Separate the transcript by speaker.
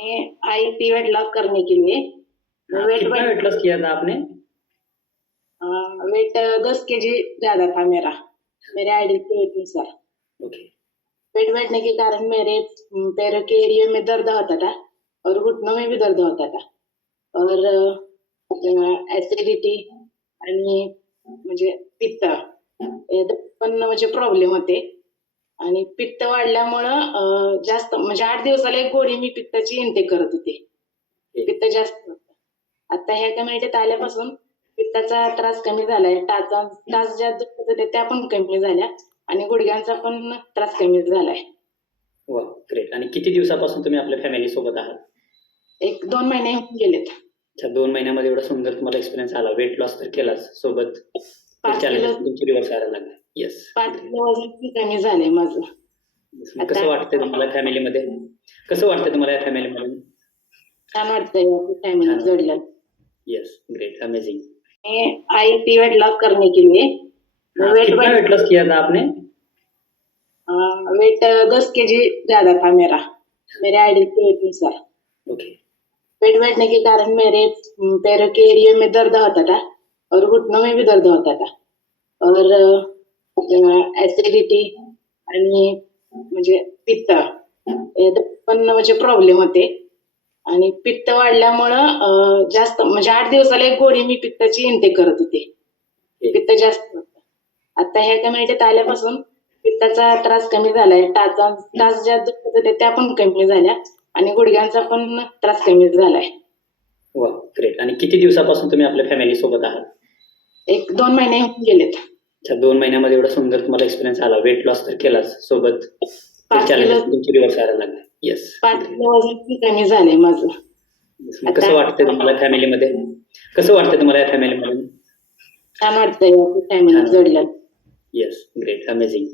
Speaker 1: आई थी weight loss करने के लिए। वेट
Speaker 2: कितना वेट लॉस किया था आपने?
Speaker 1: वेट दस के जी ज्यादा था मेरा मेरे आइडल के वेट अनुसार।
Speaker 2: ओके
Speaker 1: पेट बैठने के कारण मेरे पैरों के एरिया में दर्द होता था और घुटनों में भी दर्द होता था। और ऍसिडिटी आणि म्हणजे पित्त पण म्हणजे प्रॉब्लेम होते. आणि पित्त वाढल्यामुळं जास्त म्हणजे आठ दिवसाला एक गोळी मी पित्ताची इंटेक करत होते. पित्त जास्त आता ह्या कम्युनिटीत आल्यापासून पित्ताचा त्रास कमी झालाय. टाच ज्या दुखत होते त्या पण कमी झाल्या. आणि गुडघ्यांचा पण त्रास कमी झालाय.
Speaker 2: वा ग्रेट आणि किती दिवसापासून तुम्ही आपल्या फॅमिली सोबत आहात?
Speaker 1: एक दोन महिने होऊन गेलेत.
Speaker 2: अच्छा दोन महिन्यामध्ये एवढा सुंदर तुम्हाला एक्सपिरियन्स आला. वेट लॉस तर केलाच. सोबत तुमची रिव्हर्स करायला लागले. येस
Speaker 1: पाच वज़न कमी झालंय माझं
Speaker 2: कसं वाटतंय तुम्हाला फॅमिलीमध्ये कसं वाटतंय तुम्हाला या फॅमिलीमध्ये
Speaker 1: छान वाटतंय. फॅमिली
Speaker 2: छान. येस ग्रेट
Speaker 1: आई थी वेट लॉस करने के लिए वेट
Speaker 2: कितना वेट लॉस किया था आपने?
Speaker 1: वेट दस के जी ज़्यादा था मेरा मेरे के वेट अनुसार बैठने के कारण मेरे पैरों के एरिया में दर्द होता था और घुटनों में भी दर्द होता था और ऍसिडिटी आणि म्हणजे पित्त पण म्हणजे प्रॉब्लेम होते. आणि पित्त वाढल्यामुळं जास्त म्हणजे आठ दिवसाला एक गोळी मी पित्ताची इंटेक करत होते. पित्त जास्त आता ह्या कम्युनिटीत आल्यापासून पित्ताचा त्रास कमी झालाय. टाचा टाच ज्या दुखत होते त्या पण कमी झाल्या. आणि गुडघ्यांचा पण त्रास कमी झालाय.
Speaker 2: वा ग्रेट आणि किती दिवसापासून तुम्ही आपल्या फॅमिली सोबत आहात?
Speaker 1: एक दोन महिने होऊन गेलेत.
Speaker 2: दोन महिन्यामध्ये एवढा सुंदर तुम्हाला एक्सपिरियन्स आला. वेट लॉस तर केलाच सोबत. तुमची रिव्हर्स करायला लागले. येस
Speaker 1: पाच किलो वजन पण कमी झालंय माझं.
Speaker 2: कसं वाटतंय तुम्हाला फॅमिलीमध्ये कसं वाटतंय तुम्हाला या फॅमिलीमध्ये
Speaker 1: छान वाटतंय. फॅमिली
Speaker 2: छान.
Speaker 1: जोडलं.
Speaker 2: Yes great amazing